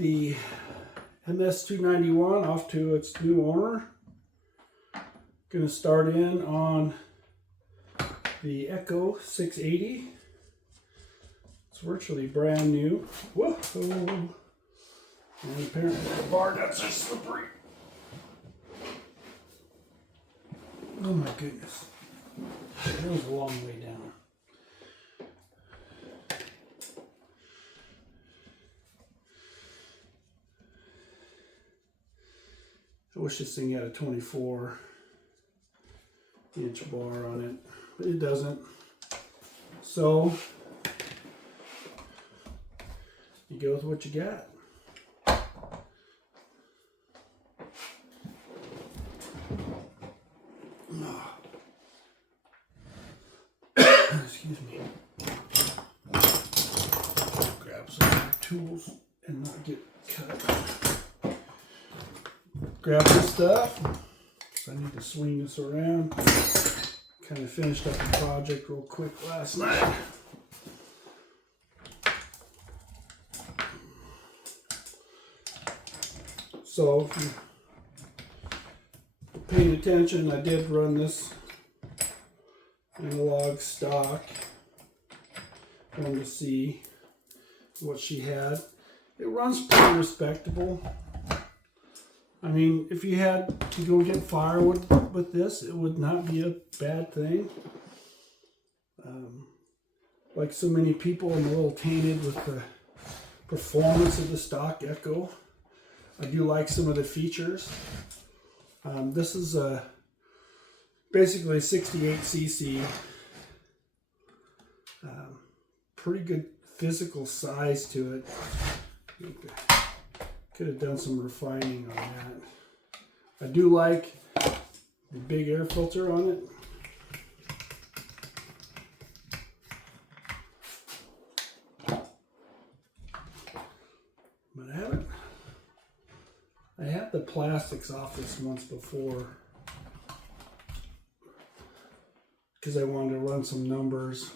the MS291 off to its new owner. Going to start in on the Echo 680. It's virtually brand new. Whoa! And apparently the bar nuts are slippery. Oh my goodness. That was a long way down. I wish this thing had a 24-inch bar on it, but it doesn't. So you go with what you got. Excuse me. Grab some more tools and not get cut. Grab this stuff. So I need to swing this around. Kind of finished up the project real quick last night. So if you're paying attention, I did run this analog stock. I wanted to see what she had. It runs pretty respectable. I mean, if you had to go get firewood with this, it would not be a bad thing. Like so many people, I'm a little tainted with the performance of the stock Echo. I do like some of the features. This is basically a 68cc. Pretty good physical size to it. Could have done some refining on that. I do like the big air filter on it. But I had the plastics off this once before because I wanted to run some numbers.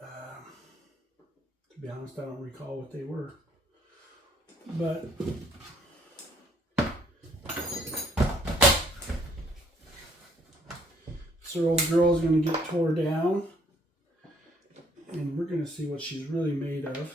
To be honest, I don't recall what they were. But this old girl is going to get tore down, and we're going to see what she's really made of.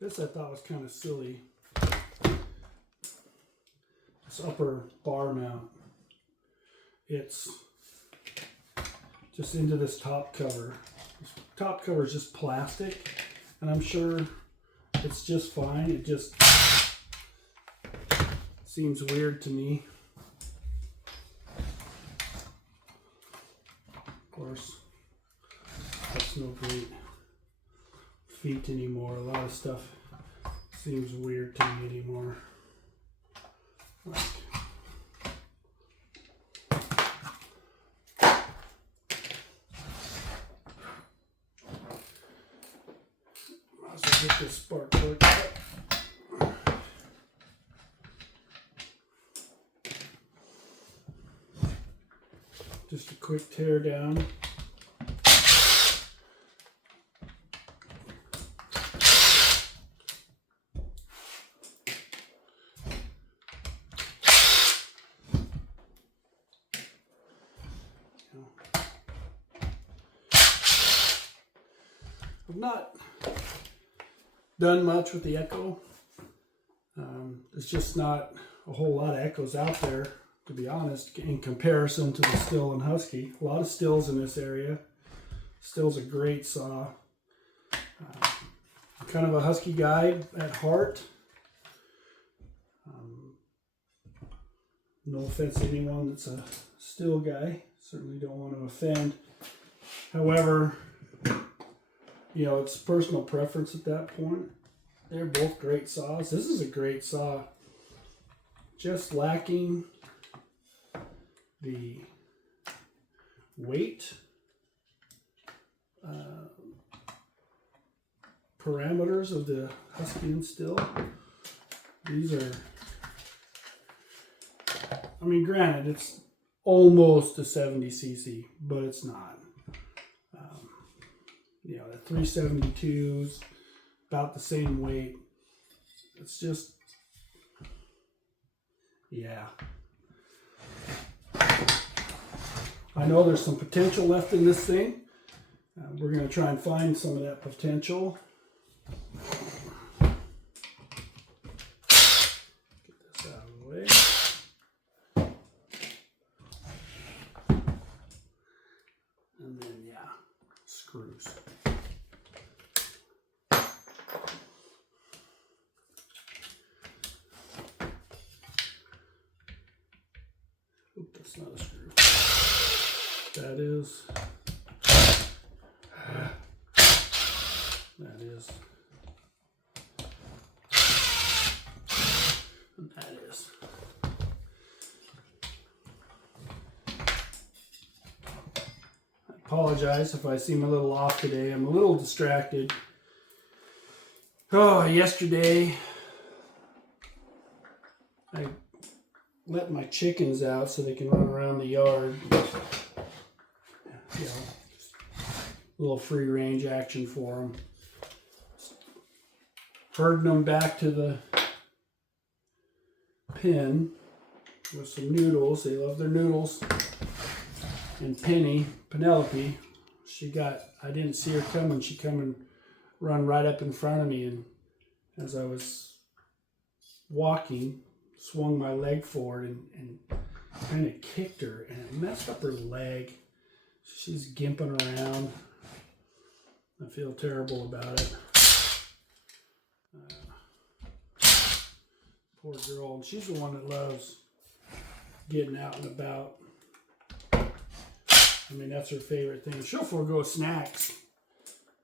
This I thought was kind of silly. This upper bar mount. It's just into this top cover. This top cover is just plastic, and I'm sure it's just fine. It just seems weird to me. Of course, that's no great feat anymore. A lot of stuff seems weird to me anymore. Like, might as well get this spark plug up. Just a quick tear down. I've not done much with the Echo. There's just not a whole lot of Echoes out there, to be honest, in comparison to the Stihl and Husky. A lot of Stihls in this area. Stihl's a great saw. I'm kind of a Husky guy at heart. No offense to anyone that's a Stihl guy. Certainly don't want to offend. However, you know, it's personal preference at that point. They're both great saws. This is a great saw. just lacking the weight parameters of the Husky and Still. These are, I mean, granted, it's almost a 70cc, but it's not. You know, the 372's about the same weight. It's just, yeah. I know there's some potential left in this thing. We're going to try and find some of that potential. Get this out of the way. And then, yeah, screws. Oop, that's not a screw. That is. That is. And that is. I apologize if I seem a little off today. I'm a little distracted. Oh, yesterday I let my chickens out so they can run around the yard. You know, a little free range action for them. Herding them back to the pen with some noodles. They love their noodles. And Penelope, I didn't see her coming. She come and run right up in front of me, and as I was walking, swung my leg forward and kind of kicked her, and it messed up her leg. She's gimping around. I feel terrible about it. Poor girl. And she's the one that loves getting out and about. I mean, that's her favorite thing. She'll forego snacks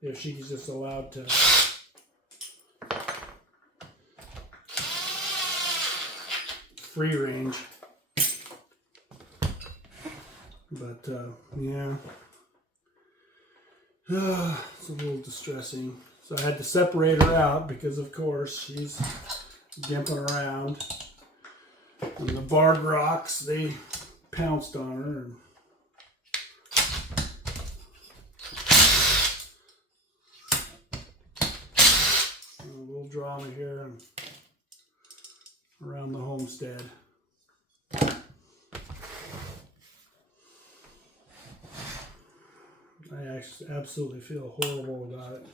if she's just allowed to. Free range. But, yeah. It's a little distressing. So I had to separate her out because, of course, she's gimping around. And the barred rocks, they pounced on her. And a little drama here and around the homestead. I absolutely feel horrible about it.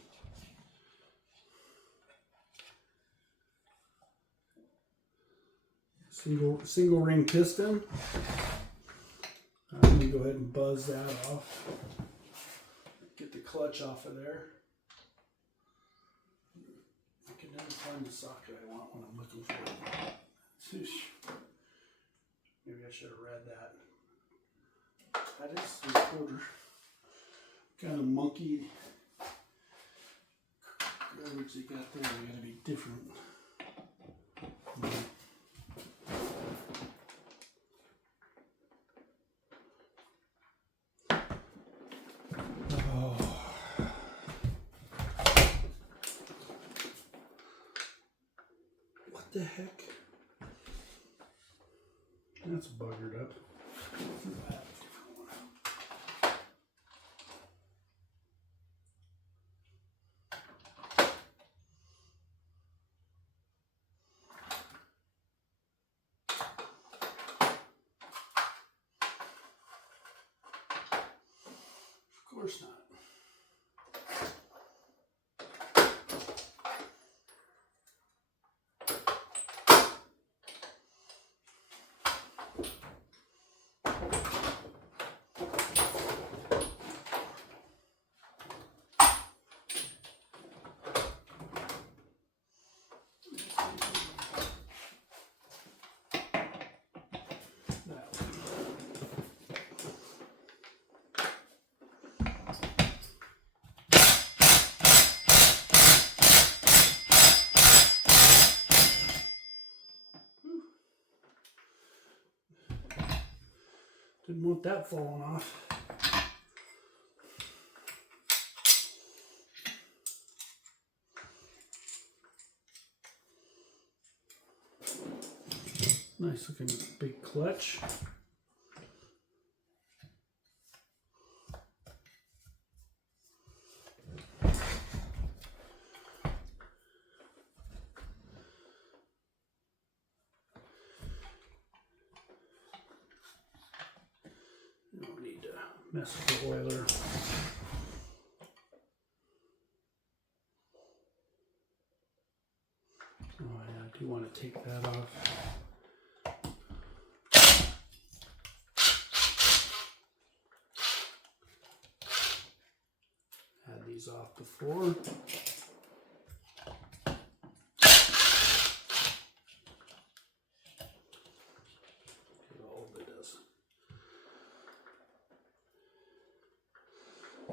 Single ring piston. I'm going to go ahead and buzz that off. Get the clutch off of there. I can never find the socket I want when I'm looking for it. Maybe I should have read that. That is 3/4. Kind of monkey garbage they got there. They gotta be different. Oh. What the heck? That's buggered up. Of course not. Didn't want that falling off. Nice looking big clutch. Don't need to mess with the oiler. Oh yeah, I do want to take that off. Had these off before.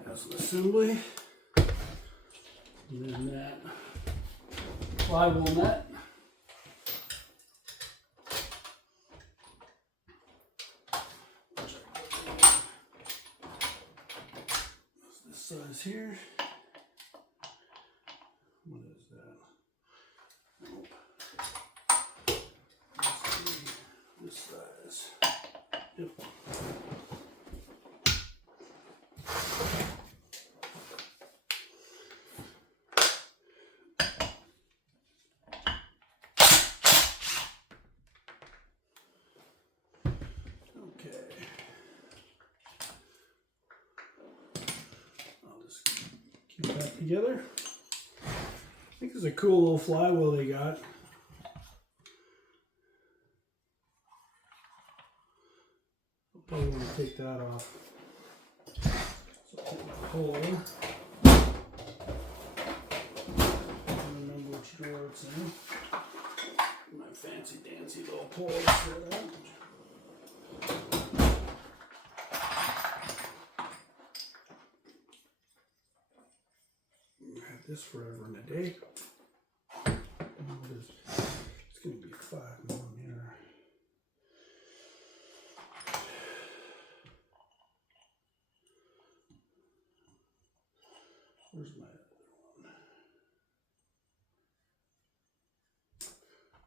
Has an assembly, and then that flywheel nut. This size here. What is that? Nope. This size. Yep. Keep that together. I think it's a cool little flywheel they got. I'll probably want to take that off. So I'll take my puller. Remember which drawer it's in. My fancy dancy little puller for that. This forever and a day. It's going to be 5mm. Where's my other one?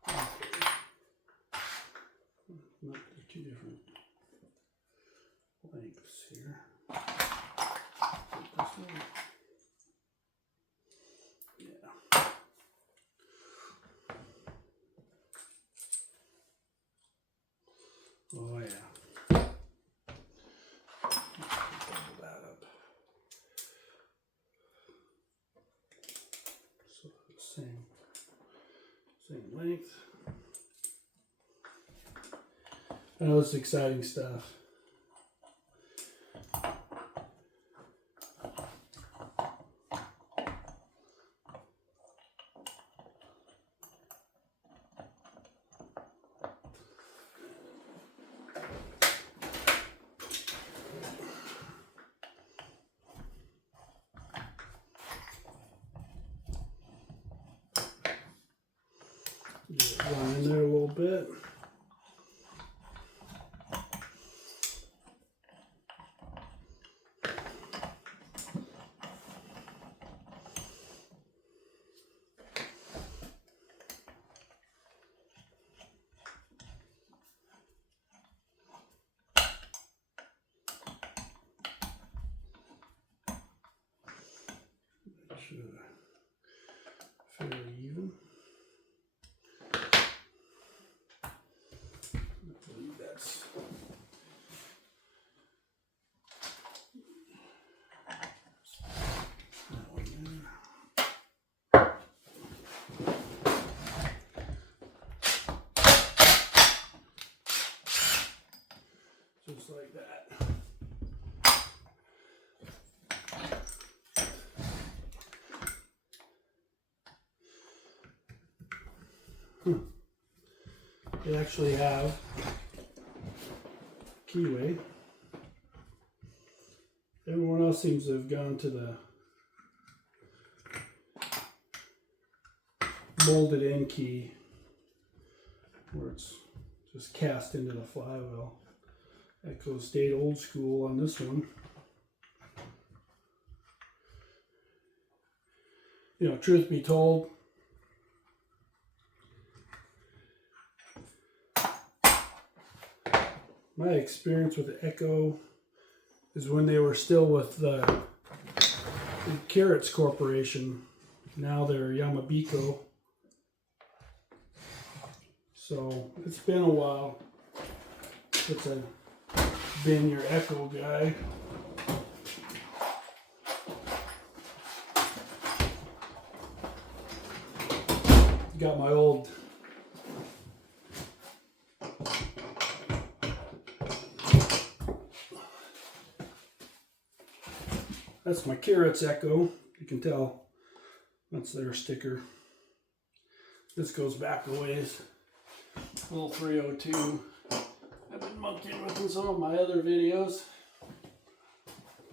Okay. Not, they're two different lengths here. Take this one. Oh yeah. Double that up. So same length. I know it's exciting stuff. Just run in there a little bit. Make sure fairly even. I believe that's that one there. Just like that. They actually have keyway. Everyone else seems to have gone to the molded in key where it's just cast into the flywheel. Echo stayed old school on this one. You know, truth be told, my experience with the Echo is when they were still with the Carrots Corporation. Now they're Yamabiko. So it's been a while since I've been your Echo guy. Got my old that's my Carrots Echo. You can tell that's their sticker. This goes back a ways. Little 302. I've been monkeying with in some of my other videos.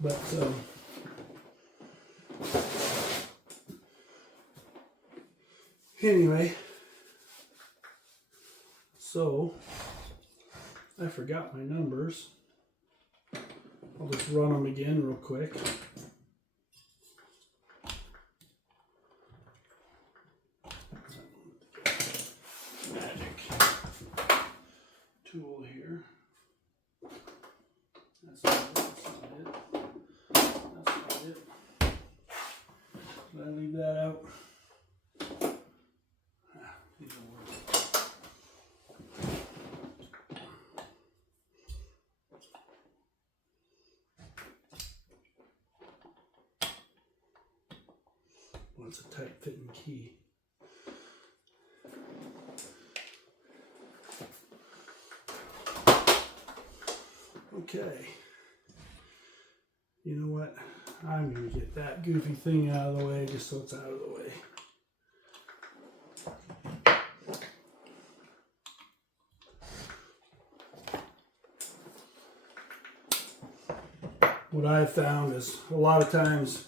But anyway, so I forgot my numbers. I'll just run them again real quick. Magic tool here. That's not it. That's not it. Did I leave that out? These will work. Well, it's a tight fitting key. Okay. You know what? I'm going to get that goofy thing out of the way just so it's out of the way. What I've found is a lot of times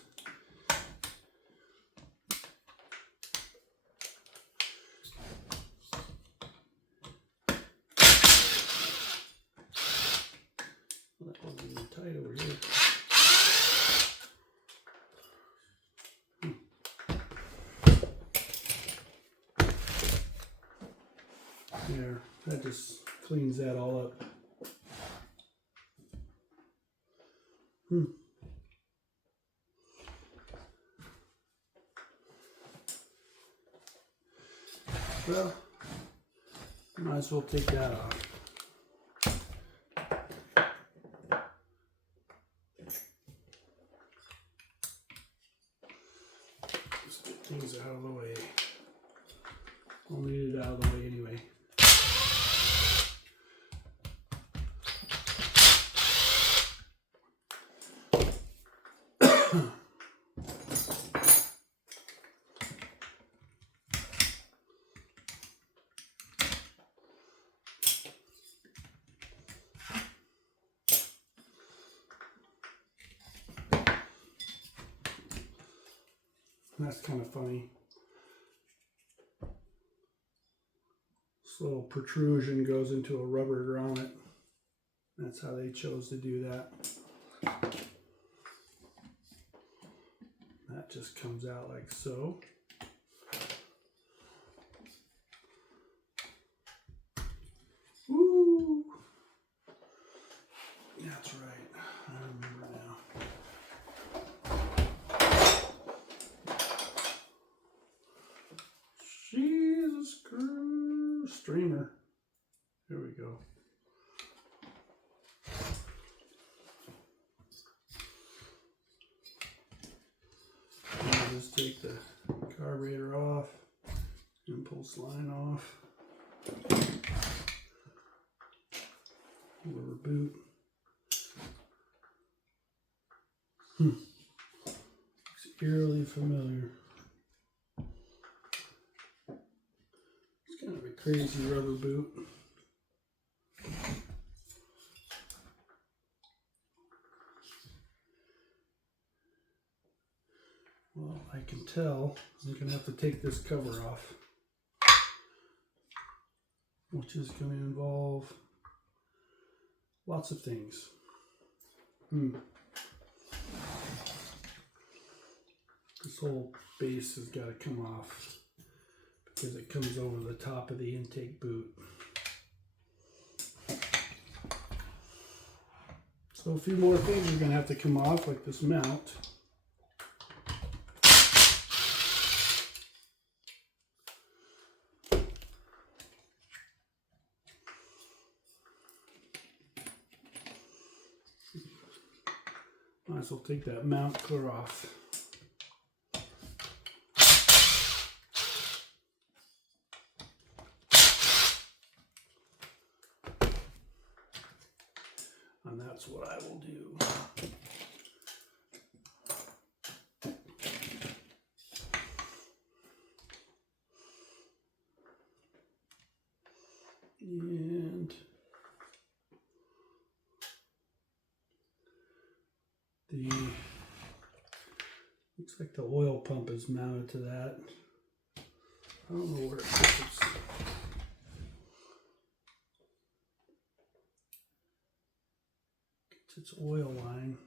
that wasn't even tight over here. There, that just cleans that all up. Well, might as well take that off. Let's get things out of the way. I'll need it out of the way anyway. That's kind of funny. This little protrusion goes into a rubber grommet. That's how they chose to do that. That just comes out like so. Woo! That's right. I remember now. Jesus Christ. Streamer. There we go. I'll just take the carburetor off, impulse line off, rubber boot. Looks eerily familiar. It's kind of a crazy rubber boot. Well, I can tell I'm going to have to take this cover off, which is going to involve lots of things. This whole base has got to come off because it comes over the top of the intake boot. So a few more things are going to have to come off, like this mount. Might as well take that mount clear off. And that's what I will do. And looks like the oil pump is mounted to that. I don't know where it is. Its oil line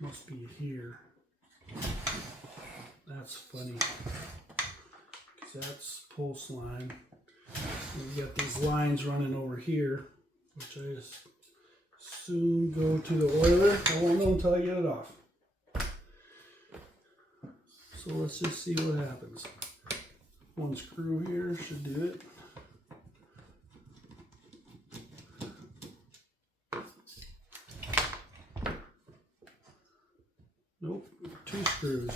must be here. That's funny, because that's pulse line. We've got these lines running over here, which I just soon go to the oiler. I won't know until I get it off. So let's just see what happens. One screw here should do it. Nope, 2 screws.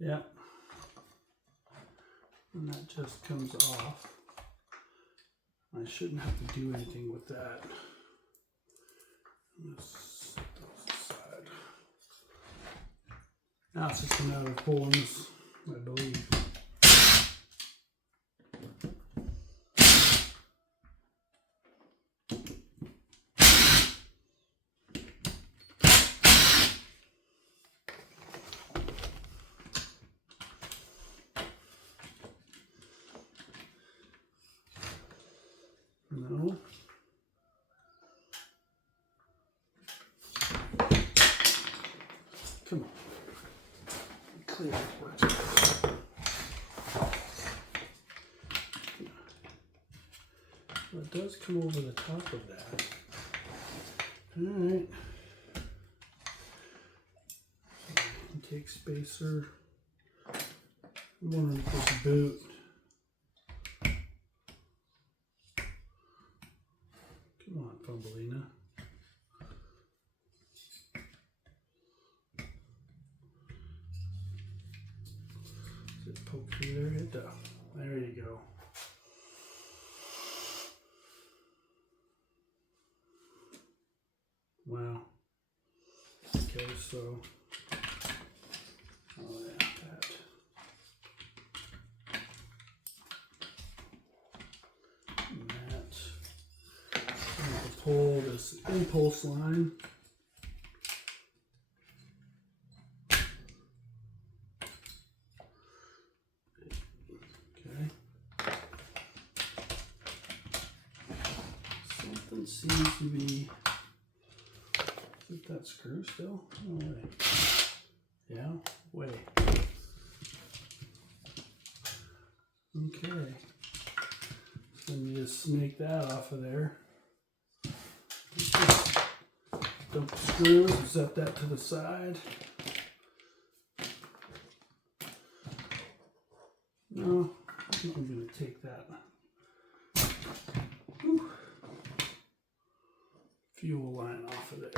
Yeah. And that just comes off. I shouldn't have to do anything with that. Let's set those aside. Now it's just a matter of pulling this, I believe. No. Come on. Clear it works. Well, it does come over the top of that. Alright. Intake spacer. I'm wondering if this boot. Come on, Fumbleina. Does it poke through there? It does. There you go. Wow. Okay, so. Oh yeah, that. And that. I'm going to pull this impulse line. Okay. Something seems to be. Is it that screw still? No way. Yeah, way. Okay. So you just snake that off of there. Just dump the screws and set that to the side. No, I think I'm going to take that fuel line off of there.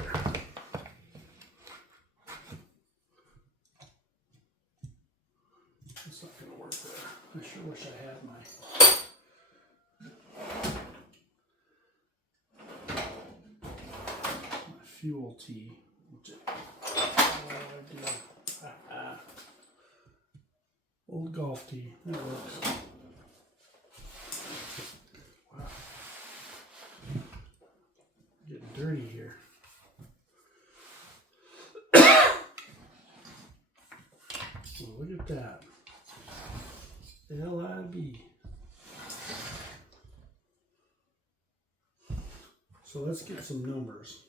It's not going to work there. I sure wish I had my fuel tee. Old golf tee. That works. Wow. Getting dirty here. Well, look at that. LIB. So let's get some numbers.